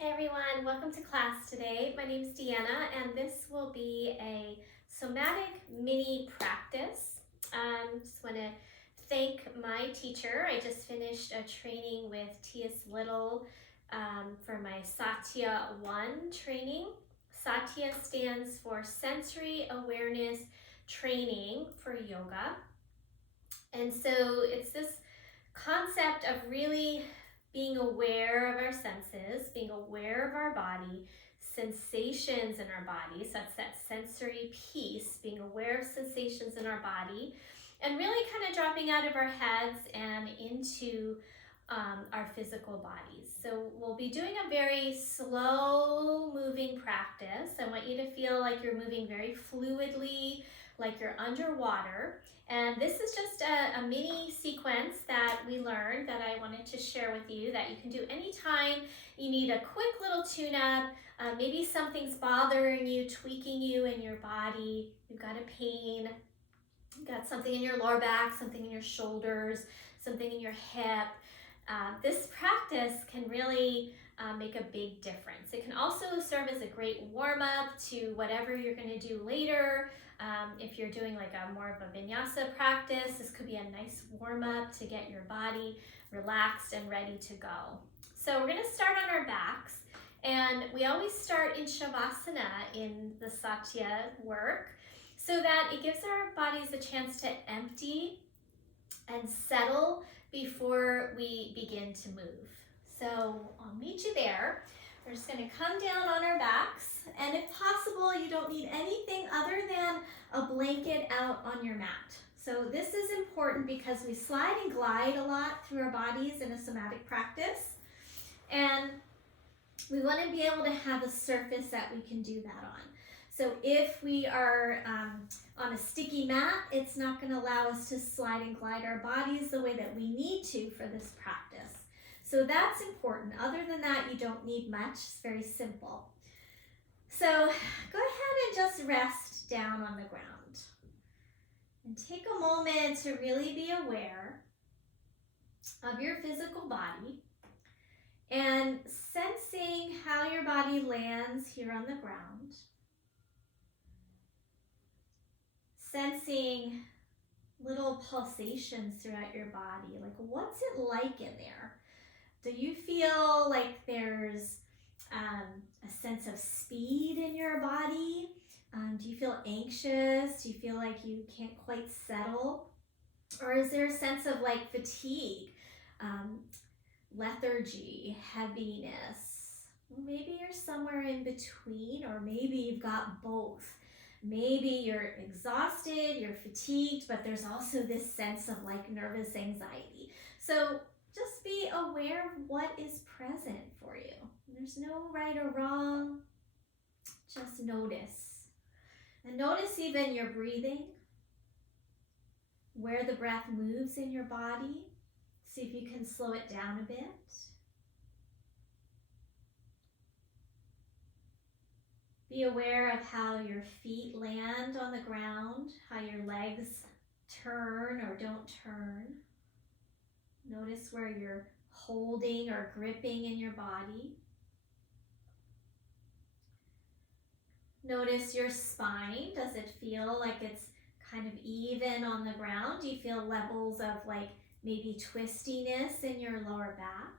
Hey everyone, welcome to class today. My name is Deanna and this will be a somatic mini practice. Just want to thank my teacher. I just finished a training with T.S. Little for my Satya 1 training. Satya stands for Sensory Awareness Training for Yoga. And so it's this concept of really being aware of our senses, being aware of our body, sensations in our body. So that's that sensory piece, being aware of sensations in our body, and really kind of dropping out of our heads and into our physical bodies. So we'll be doing a very slow moving practice. I want you to feel like you're moving very fluidly, like you're underwater. And this is just a mini sequence that we learned that I wanted to share with you that you can do anytime you need a quick little tune-up. Maybe something's bothering you, tweaking you in your body. You've got a pain, you've got something in your lower back, something in your shoulders, something in your hip. This practice can really make a big difference. It can also serve as a great warm-up to whatever you're going to do later. If you're doing like a more of a vinyasa practice, this could be a nice warm-up to get your body relaxed and ready to go. So we're going to start on our backs, and we always start in Shavasana in the Satya work so that it gives our bodies a chance to empty and settle before we begin to move. So I'll meet you there. We're just going to come down on our backs, and if possible, you don't need anything other than a blanket out on your mat. So this is important because we slide and glide a lot through our bodies in a somatic practice, and we want to be able to have a surface that we can do that on. So if we are on a sticky mat, it's not going to allow us to slide and glide our bodies the way that we need to for this practice. So that's important. Other than that, you don't need much. It's very simple. So go ahead and just rest down on the ground. And take a moment to really be aware of your physical body and sensing how your body lands here on the ground. Sensing little pulsations throughout your body. Like, what's it like in there? Do you feel like there's a sense of speed in your body? Do you feel anxious? Do you feel like you can't quite settle? Or is there a sense of like fatigue, lethargy, heaviness? Maybe you're somewhere in between, or maybe you've got both. Maybe you're exhausted, you're fatigued, but there's also this sense of like nervous anxiety. So just be aware of what is present for you. There's no right or wrong. Just notice. And notice even your breathing, where the breath moves in your body. See if you can slow it down a bit. Be aware of how your feet land on the ground, how your legs turn or don't turn. Notice where you're holding or gripping in your body. Notice your spine. Does it feel like it's kind of even on the ground? Do you feel levels of like maybe twistiness in your lower back?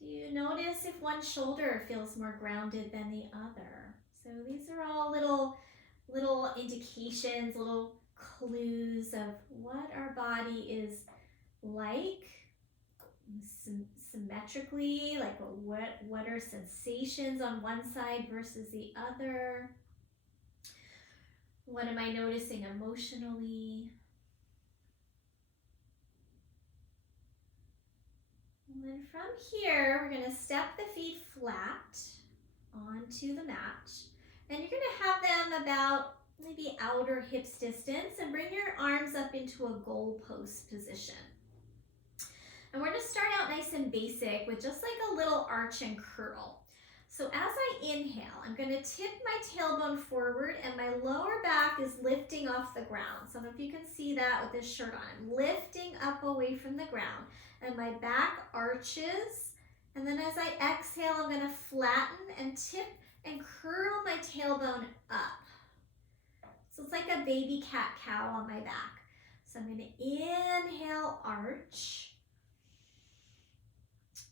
Do you notice if one shoulder feels more grounded than the other? So these are all little indications, little clues of what our body is like symmetrically, like what are sensations on one side versus the other? What am I noticing emotionally? And then from here, we're going to step the feet flat onto the mat. And you're going to have them about maybe outer hips distance, and bring your arms up into a goalpost position. And we're going to start out nice and basic with just like a little arch and curl. So as I inhale, I'm going to tip my tailbone forward, and my lower back is lifting off the ground. So I don't know if you can see that with this shirt on. I'm lifting up away from the ground, and my back arches And then as I exhale, I'm gonna flatten and tip and curl my tailbone up. So it's like a baby cat-cow on my back. So I'm gonna inhale, arch,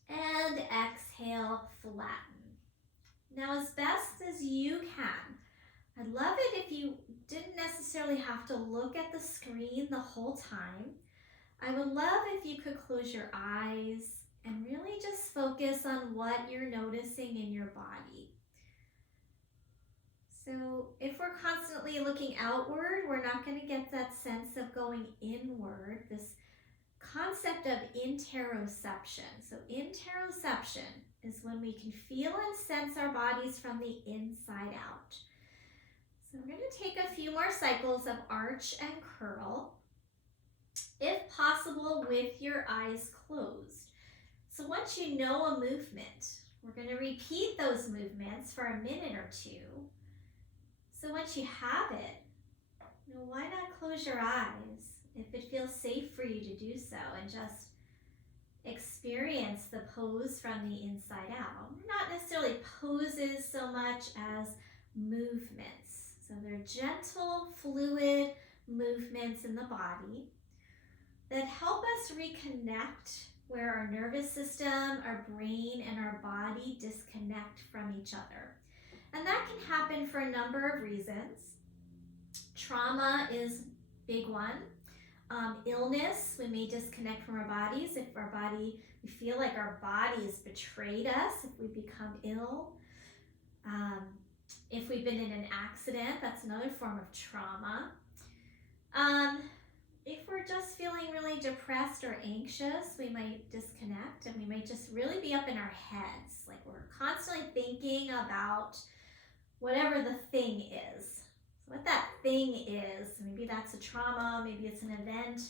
and exhale, flatten. Now, as best as you can, I'd love it if you didn't necessarily have to look at the screen the whole time. I would love if you could close your eyes and really just focus on what you're noticing in your body. So if we're constantly looking outward, we're not going to get that sense of going inward, this concept of interoception. So interoception is when we can feel and sense our bodies from the inside out. So we're going to take a few more cycles of arch and curl, if possible with your eyes closed. So once you know a movement, we're going to repeat those movements for a minute or two. So once you have it, why not close your eyes if it feels safe for you to do so, and just experience the pose from the inside out. Not necessarily poses so much as movements. So they're gentle, fluid movements in the body that help us reconnect where our nervous system, our brain, and our body disconnect from each other. And that can happen for a number of reasons. Trauma is a big one. Illness, we may disconnect from our bodies if we feel like our body has betrayed us, if we become ill. If we've been in an accident, that's another form of trauma. If we're just feeling really depressed or anxious, we might disconnect, and we might just really be up in our heads, like we're constantly thinking about whatever the thing is. So what that thing is, maybe that's a trauma, maybe it's an event,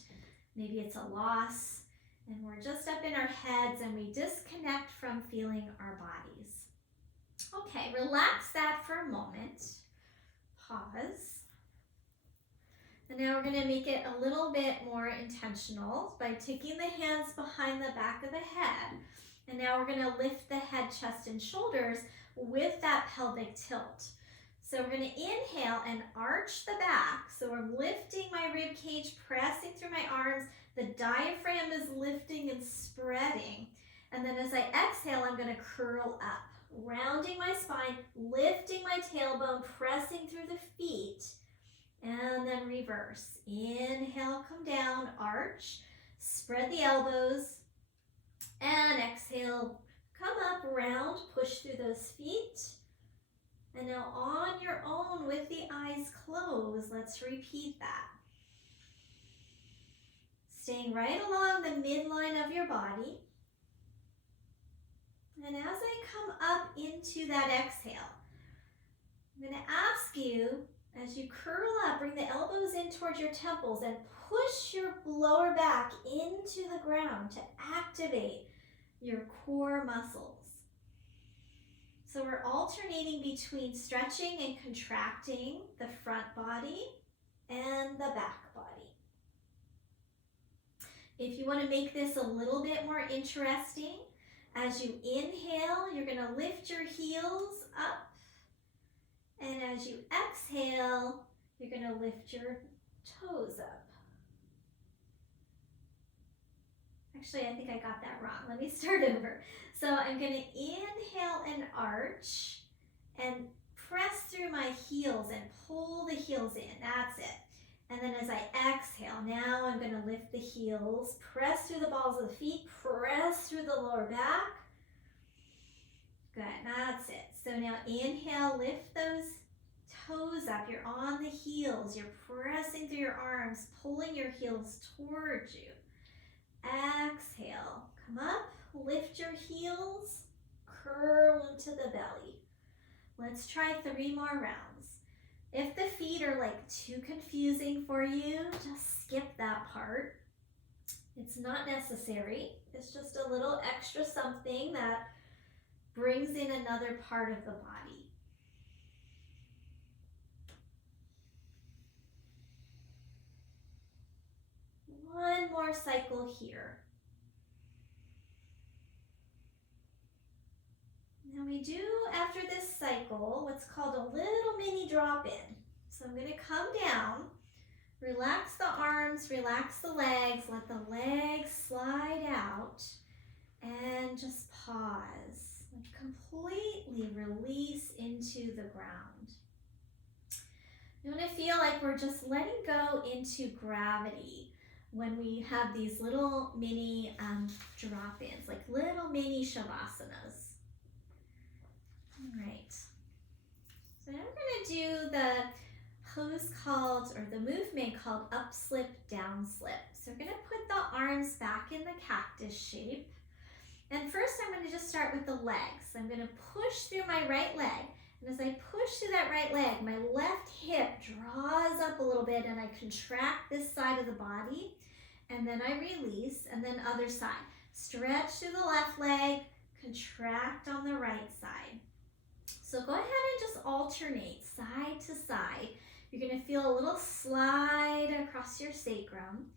maybe it's a loss, and we're just up in our heads and we disconnect from feeling our bodies. Okay, relax that for a moment. Pause. And now we're going to make it a little bit more intentional by taking the hands behind the back of the head. And now we're going to lift the head, chest, and shoulders with that pelvic tilt. So we're going to inhale and arch the back. So I'm lifting my rib cage, pressing through my arms. The diaphragm is lifting and spreading. And then as I exhale, I'm going to curl up, rounding my spine, lifting my tailbone, pressing through the feet. And then reverse. Inhale, come down, arch, spread the elbows, and exhale, come up, round, push through those feet. And now on your own with the eyes closed, let's repeat that. Staying right along the midline of your body. And as I come up into that exhale, I'm going to ask you, as you curl up, bring the elbows in towards your temples and push your lower back into the ground to activate your core muscles. So we're alternating between stretching and contracting the front body and the back body. If you want to make this a little bit more interesting, as you inhale, you're going to lift your heels up. And as you exhale, you're going to lift your toes up. Actually, I think I got that wrong. Let me start over. So I'm going to inhale and arch and press through my heels and pull the heels in. That's it. And then as I exhale, now I'm going to lift the heels, press through the balls of the feet, press through the lower back. Good, that's it. So now inhale, lift those toes up. You're on the heels. You're pressing through your arms, pulling your heels towards you. Exhale, come up, lift your heels, curl into the belly. Let's try 3 more rounds. If the feet are like too confusing for you, just skip that part. It's not necessary. It's just a little extra something that brings in another part of the body. One more cycle here. Now we do, after this cycle, what's called a little mini drop-in. So I'm going to come down, relax the arms, relax the legs, let the legs slide out, and just pause. Completely release into the ground. You want to feel like we're just letting go into gravity when we have these little mini drop-ins, like little mini shavasanas. All right. So now we're going to do the pose called, or the movement called up slip, down slip. So we're going to put the arms back in the cactus shape. And first I'm going to just start with the legs. I'm going to push through my right leg. And as I push through that right leg, my left hip draws up a little bit and I contract this side of the body. And then I release, and then other side. Stretch through the left leg, contract on the right side. So go ahead and just alternate side to side. You're going to feel a little slide across your sacrum.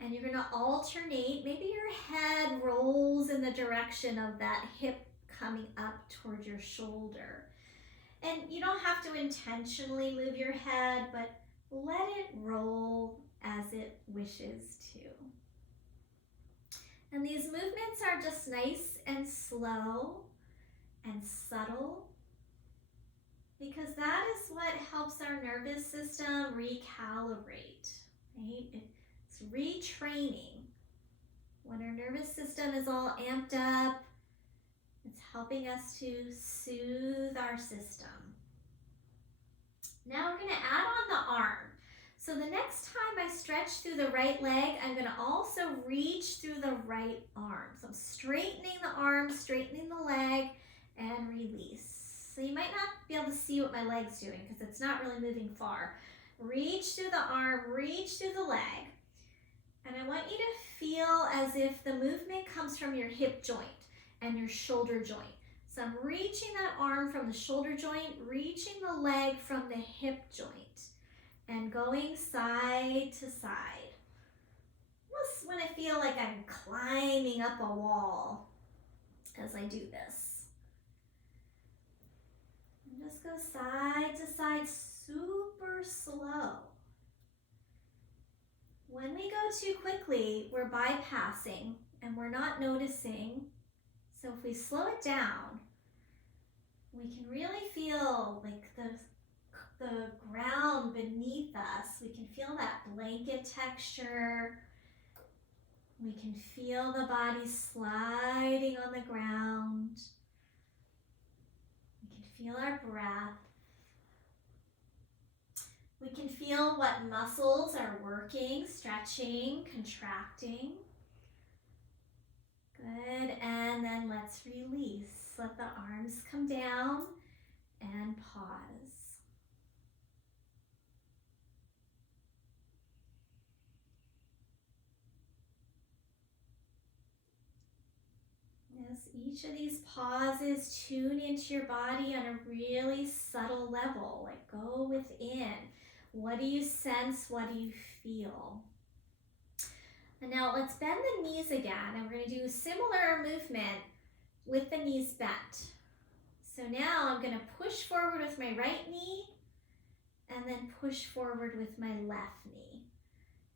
And you're going to alternate. Maybe your head rolls in the direction of that hip coming up toward your shoulder. And you don't have to intentionally move your head, but let it roll as it wishes to. And these movements are just nice and slow and subtle, because that is what helps our nervous system recalibrate, right? It's retraining. When our nervous system is all amped up, it's helping us to soothe our system. Now we're going to add on the arm. So the next time I stretch through the right leg, I'm going to also reach through the right arm. So I'm straightening the arm, straightening the leg, and release. So you might not be able to see what my leg's doing because it's not really moving far. Reach through the arm, reach through the leg. And I want you to feel as if the movement comes from your hip joint and your shoulder joint. So I'm reaching that arm from the shoulder joint, reaching the leg from the hip joint, and going side to side. Almost when I feel like I'm climbing up a wall as I do this. And just go side to side, super slow. When we go too quickly, we're bypassing and we're not noticing. So if we slow it down, we can really feel like the ground beneath us. We can feel that blanket texture. We can feel the body sliding on the ground. We can feel our breath. We can feel what muscles are working, stretching, contracting. Good, and then let's release. Let the arms come down and pause. As each of these pauses, tune into your body on a really subtle level, like go within. What do you sense? What do you feel? And now let's bend the knees again, and we're going to do a similar movement with the knees bent. So now I'm going to push forward with my right knee and then push forward with my left knee.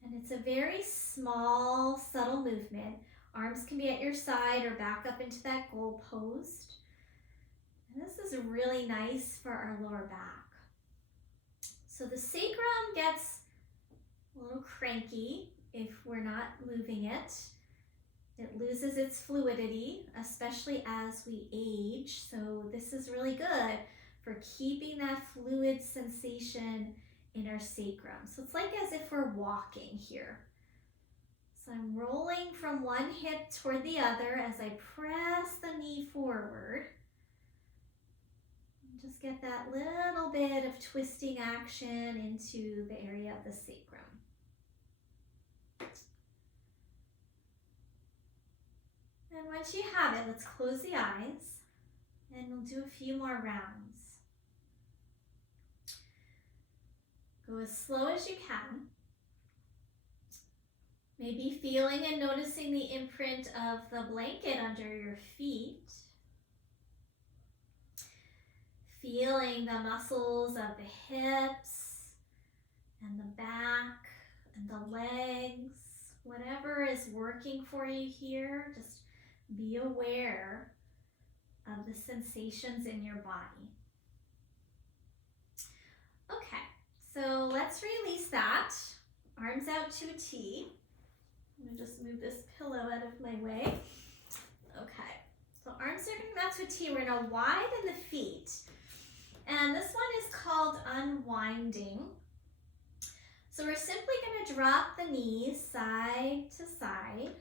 And it's a very small, subtle movement. Arms can be at your side or back up into that goal post. And this is really nice for our lower back. So the sacrum gets a little cranky if we're not moving it. It loses its fluidity, especially as we age. So this is really good for keeping that fluid sensation in our sacrum. So it's like as if we're walking here. So I'm rolling from one hip toward the other as I press the knee forward. And just get that little bit of twisting action into the area of the sacrum. And once you have it, let's close the eyes and we'll do a few more rounds. Go as slow as you can. Maybe feeling and noticing the imprint of the blanket under your feet. Feeling the muscles of the hips and the back and the legs. Whatever is working for you here, just be aware of the sensations in your body. Okay, so let's release that. Arms out to a T. I'm gonna just move this pillow out of my way. Okay, so arms are gonna come out to a T. We're gonna widen the feet. And this one is called unwinding. So we're simply gonna drop the knees side to side.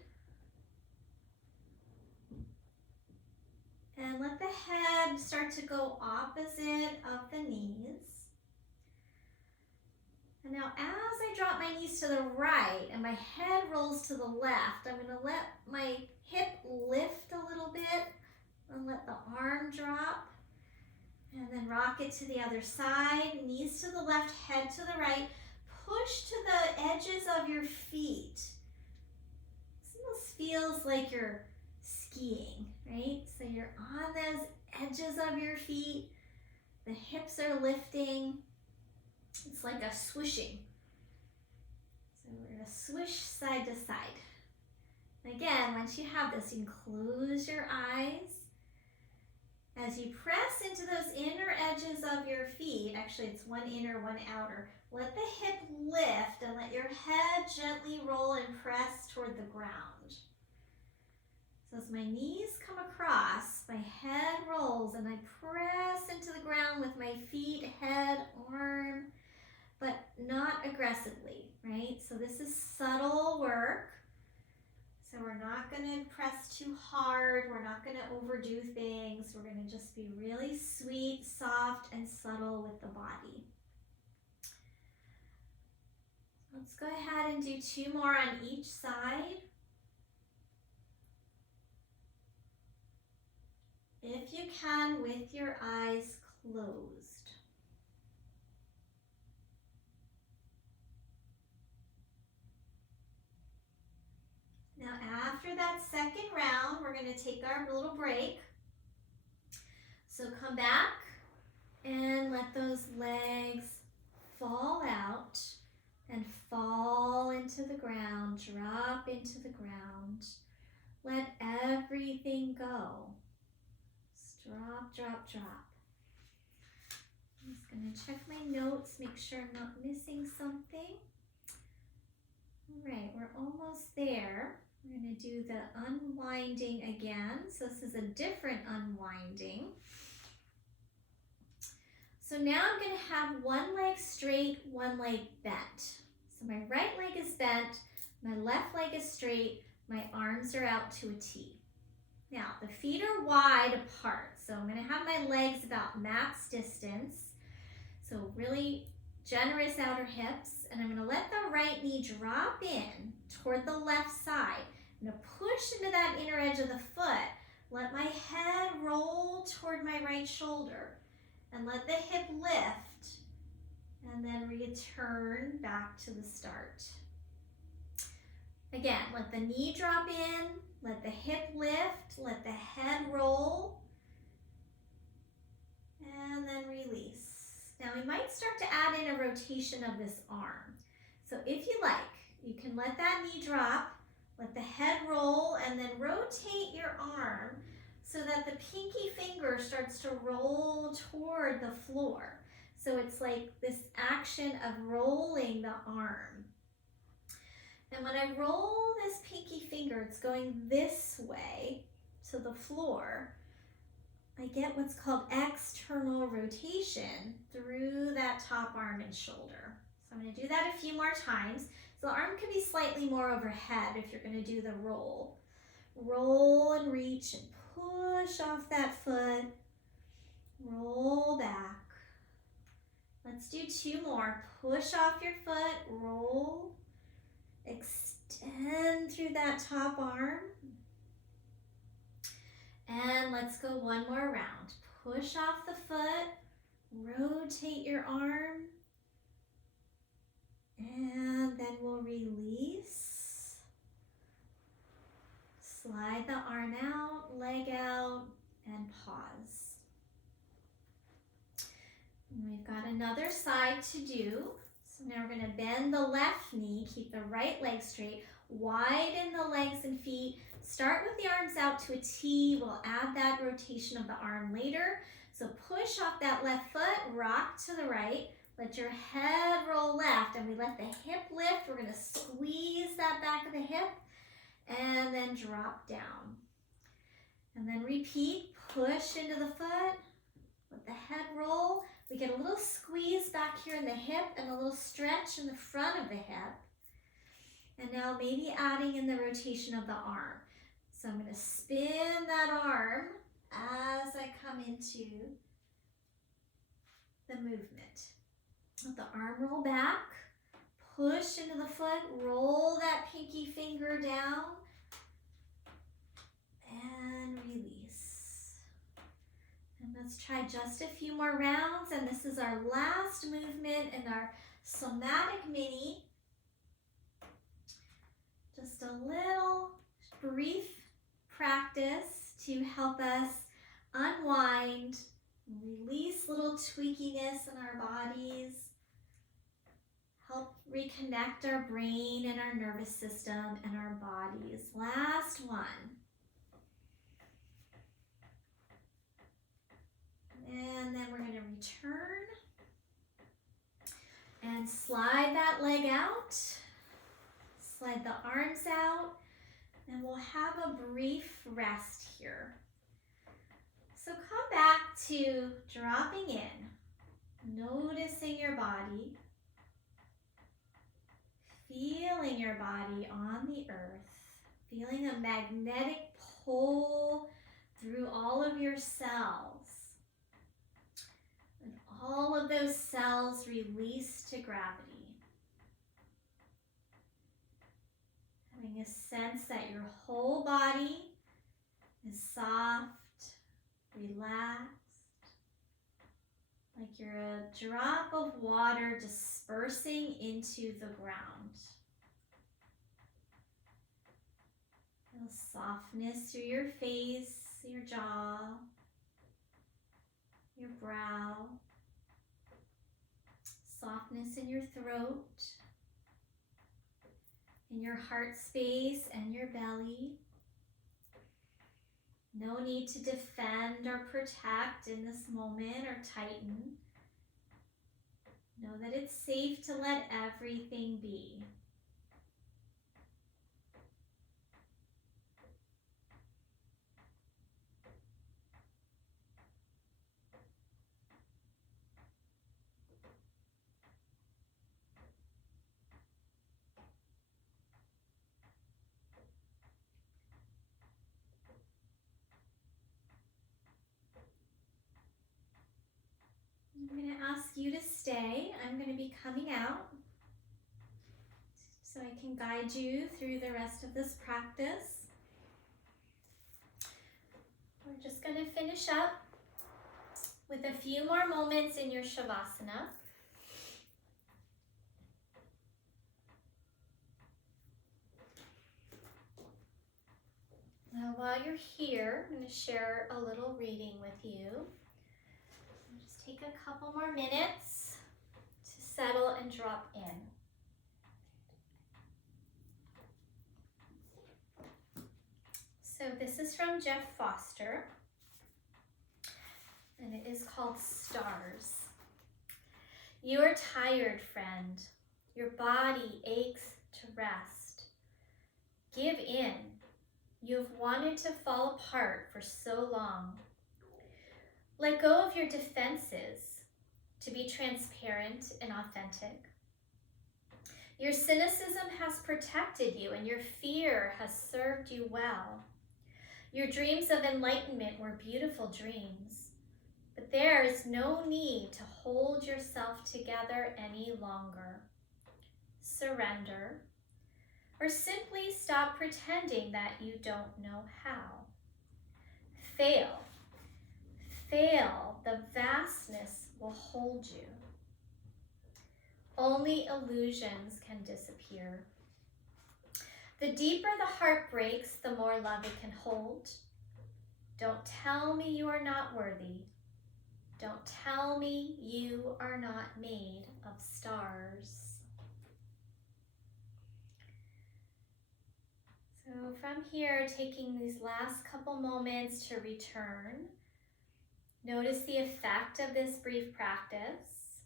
And let the head start to go opposite of the knees. And now as I drop my knees to the right and my head rolls to the left, I'm gonna let my hip lift a little bit and let the arm drop. And then rock it to the other side, knees to the left, head to the right. Push to the edges of your feet. This almost feels like you're skiing, right? So you're on those edges of your feet. The hips are lifting. It's like a swooshing. So we're gonna swish side to side. And again, once you have this, you can close your eyes. As you press into those inner edges of your feet, actually it's one inner, one outer, let the hip lift and let your head gently roll and press toward the ground. So as my knees come across, my head rolls and I press into the ground with my feet, head, arm, but not aggressively, right? So this is subtle work. So we're not gonna press too hard. We're not gonna overdo things. We're gonna just be really sweet, soft, and subtle with the body. Let's go ahead and do 2 more on each side. If you can, with your eyes closed. Now after that second round, we're gonna take our little break. So come back and let those legs fall out and fall into the ground, drop into the ground. Let everything go. Just drop, drop, drop. I'm just gonna check my notes, make sure I'm not missing something. All right, we're almost there. We're gonna do the unwinding again. So this is a different unwinding. So now I'm gonna have one leg straight, one leg bent. So my right leg is bent, my left leg is straight, my arms are out to a T. Now the feet are wide apart. So I'm gonna have my legs about max distance. So really generous outer hips, and I'm gonna let the right knee drop in toward the left side. I'm gonna push into that inner edge of the foot. Let my head roll toward my right shoulder and let the hip lift and then return back to the start. Again, let the knee drop in, let the hip lift, let the head roll, and then release. Now we might start to add in a rotation of this arm. So if you like, you can let that knee drop, let the head roll, and then rotate your arm so that the pinky finger starts to roll toward the floor. So it's like this action of rolling the arm. And when I roll this pinky finger, it's going this way to the floor. I get what's called external rotation through that top arm and shoulder. So I'm going to do that a few more times. So the arm can be slightly more overhead if you're going to do the roll. Roll and reach and push off that foot. Roll back. Let's do 2 more. Push off your foot, roll, extend through that top arm. And let's go 1 more round. Push off the foot, rotate your arm, and then we'll release. Slide the arm out, leg out, and pause. And we've got another side to do. So now we're going to bend the left knee, keep the right leg straight, widen the legs and feet. Start with the arms out to a T. We'll add that rotation of the arm later. So push off that left foot, rock to the right. Let your head roll left, and we let the hip lift. We're going to squeeze that back of the hip and then drop down. And then repeat, push into the foot, let the head roll. We get a little squeeze back here in the hip and a little stretch in the front of the hip. And now maybe adding in the rotation of the arm. So I'm going to spin that arm as I come into the movement. Let the arm roll back, push into the foot, roll that pinky finger down, and release. And let's try just a few more rounds, and this is our last movement in our Somatic Mini. Just a little brief practice to help us unwind, release little tweakiness in our bodies, help reconnect our brain and our nervous system and our bodies. Last one. And then we're going to return and slide that leg out, slide the arms out, and we'll have a brief rest here. So come back to dropping in, noticing your body, feeling your body on the earth, feeling a magnetic pull through all of your cells. And all of those cells release to gravity. Having a sense that your whole body is soft, relaxed, like you're a drop of water dispersing into the ground. Feel softness through your face, your jaw, your brow, softness in your throat, in your heart space and your belly. No need to defend or protect in this moment or tighten. Know that it's safe to let everything be. I'm going to ask you to stay. I'm going to be coming out so I can guide you through the rest of this practice. We're just going to finish up with a few more moments in your Shavasana. Now while you're here, I'm going to share a little reading with you. Just take a couple more minutes to settle and drop in. So this is from Jeff Foster, and it is called Stars. You are tired, friend. Your body aches to rest. Give in. You have wanted to fall apart for so long. Let go of your defenses to be transparent and authentic. Your cynicism has protected you, and your fear has served you well. Your dreams of enlightenment were beautiful dreams, but there is no need to hold yourself together any longer. Surrender, or simply stop pretending that you don't know how. Fail. Fail, the vastness will hold you. Only illusions can disappear. The deeper the heart breaks, the more love it can hold. Don't tell me you are not worthy. Don't tell me you are not made of stars. So from here, taking these last couple moments to return, notice the effect of this brief practice.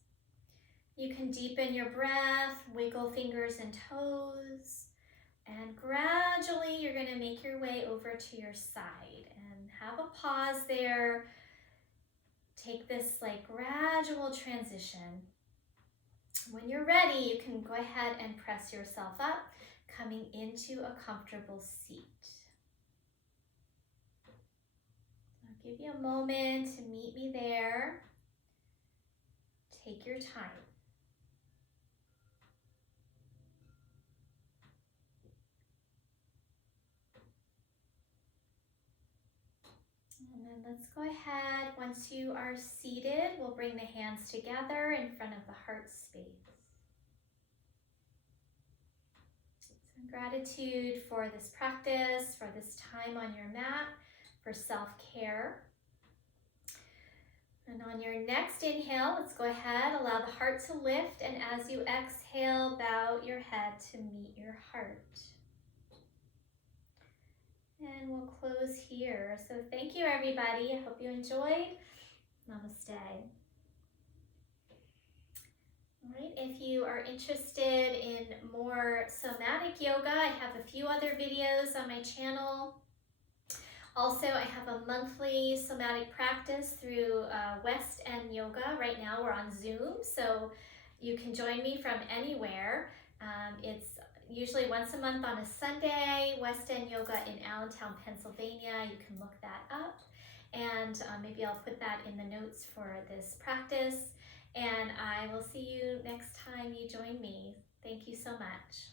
You can deepen your breath, wiggle fingers and toes, and gradually you're going to make your way over to your side and have a pause there. Take this like gradual transition. When you're ready, you can go ahead and press yourself up, coming into a comfortable seat. I'll give you a moment to meet me there. Take your time. And then let's go ahead, once you are seated, we'll bring the hands together in front of the heart space. Some gratitude for this practice, for this time on your mat, for self-care. And on your next inhale, let's go ahead, allow the heart to lift, and as you exhale, bow your head to meet your heart. And we'll close here. So thank you, everybody. I hope you enjoyed. Namaste. All right, if you are interested in more somatic yoga, I have a few other videos on my channel. Also, I have a monthly somatic practice through West End Yoga. Right now we're on Zoom, so you can join me from anywhere. It's usually once a month on a Sunday, West End Yoga in Allentown, Pennsylvania. You can look that up, and maybe I'll put that in the notes for this practice. And I will see you next time you join me. Thank you so much.